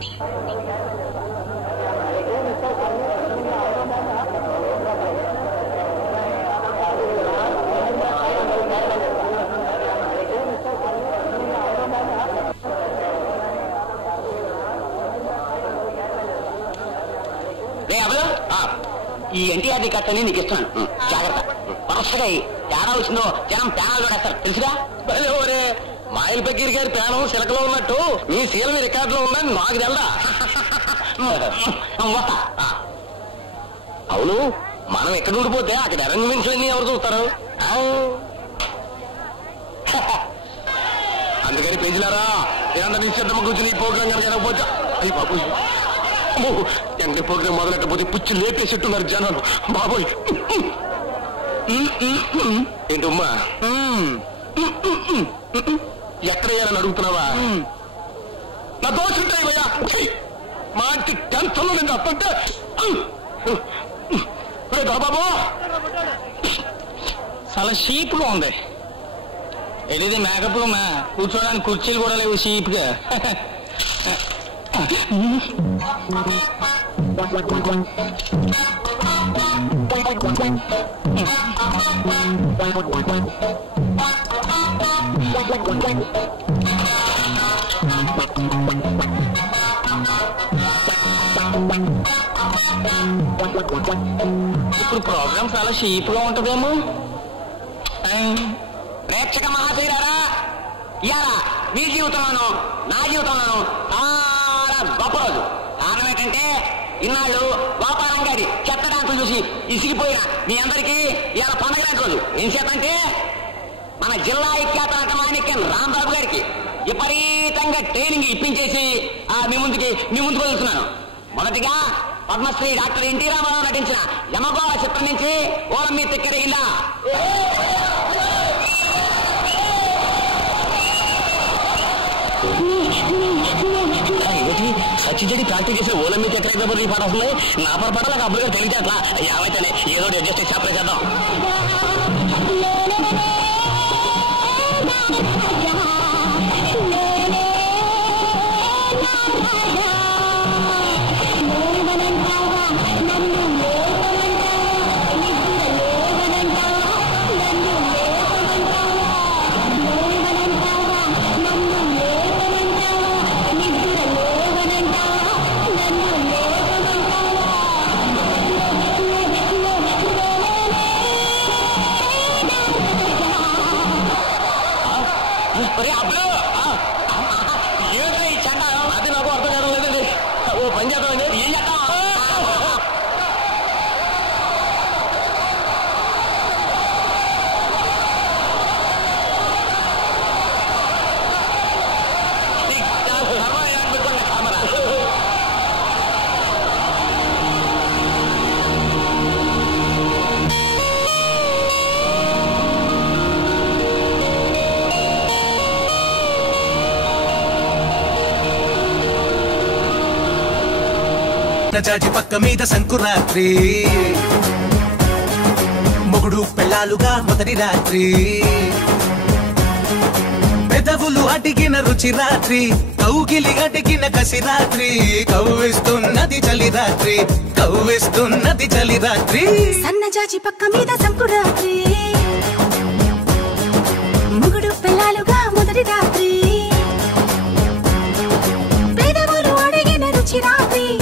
ఈ ఎన్టీఆర్ కట్టని నీకు ఇస్తున్నాను, జాగ్రత్త. వరుసగా తేడా వచ్చిందో జనం ప్యానాలు పడేస్తారు, తెలుసుగా. మాయిల్ బకీర్ గారి ప్యానం సిలకలో ఉన్నట్టు మీ సీఎం రికార్డులో ఉందని నాకు తెల్దా. అవును, మనం ఎక్కడ ఉండిపోతే అక్కడ అరేంజ్మెంట్స్ అన్ని ఎవరు చూస్తారు? అందుకని పెంచినారా నిశ్చిద్దమ్మ కూర్చుని ఈ ప్రోగ్రాం కనుక జరగకపోతే అయ్యి బాబు, ఎంగ ప్రోగ్రాం మొదలెట్టబోతే పుచ్చి లేపేసేట్టున్నారు జనాలు బాబోయ్. ఏంటమ్మా ఎక్కడయ్యారని అడుగుతున్నావా? నా దోష ఉంటాయి భయ్యా, మాకి టెన్షన్లో నేను వస్తుంటే బాబు చాలా షీప్ గా ఉంది. ఇది మేకప్ రూమా? కూర్చోడానికి కుర్చీలు కూడా లేవు షీప్ గా. ఇప్పుడు ప్రోగ్రామ్ చాలా షీప్ గా ఉంటదేమో. ప్రేక్షక మహాశీరారా, ఇవాళ మీ జీవితంలోనూ నా జీవితంలోనూ చాలా గొప్ప రోజు. కారణం ఏంటంటే ఇన్నాళ్ళు గోపాలం గారి చెత్త డాన్సులు చూసి ఇసిరిపోయిన మీ అందరికీ ఇవాళ పండుగ లాంటి రోజు. ఏం చేతంటే మన జిల్లా విఖ్యాత మాణిక్యం రాంబాబు గారికి విపరీతంగా ట్రైనింగ్ ఇప్పించేసి మీ ముందుకు వస్తున్నాను. మొదటిగా పద్మశ్రీ డాక్టర్ ఎన్టీ రామారావు నటించిన యమగోళ చిత్రం నుంచి ఓలం మీ తిక్కరగిందా. సచిజడి ప్రాక్టీస్ చేసిన ఓలం మీద ఎక్కడైతే ఈ పాట వస్తుంది. నా పాట నాకు అప్పుడుగా తెలియదు. అట్లా ఏమైతేనే ఏదో అడ్జస్ట్ చేసి అప్లై చేద్దాం. అది నాకు అర్థం కావడం లేదండి. ఓ పని చేద్దామండి. ఏం చేద్దాం? చాచి పక్క మీద సంకురాత్రి, మొగుడు పెళ్ళాలుగా మొదటి రాత్రి, పెదవులు అడిగిన రుచి రాత్రి, కౌగిలి అడిగిన కసి రాత్రి, కవ్విస్తున్నది చలి రాత్రి, కవ్విస్తున్నది చలి రాత్రి. సన్నజాజి పక్క మీద సంకురాత్రి, మొగుడు పెళ్ళాలుగా మొదటి రాత్రి,